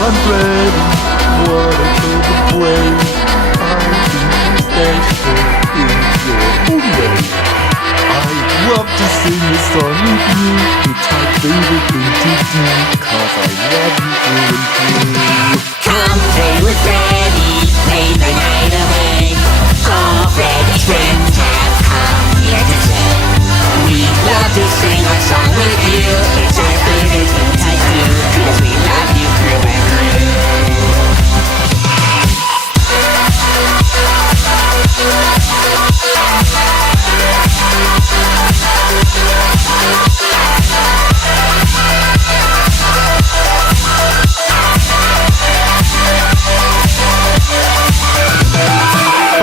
I'm ready, what a cold way. I think special in your own way. I'd love to sing a song with you. It's my favorite thing to do, 'cause I love you through and through. Come play with Freddy, play the night away. All Freddy's friends have come here to stay. We'd love to sing a song with you. It's our favorite thing to do, 'cause we love you through and through.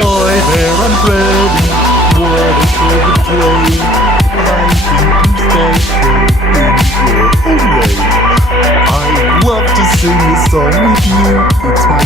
Boy, there I'm ready, what a cold way. I think you're special in your own way. I'd love to sing a song with you. It's my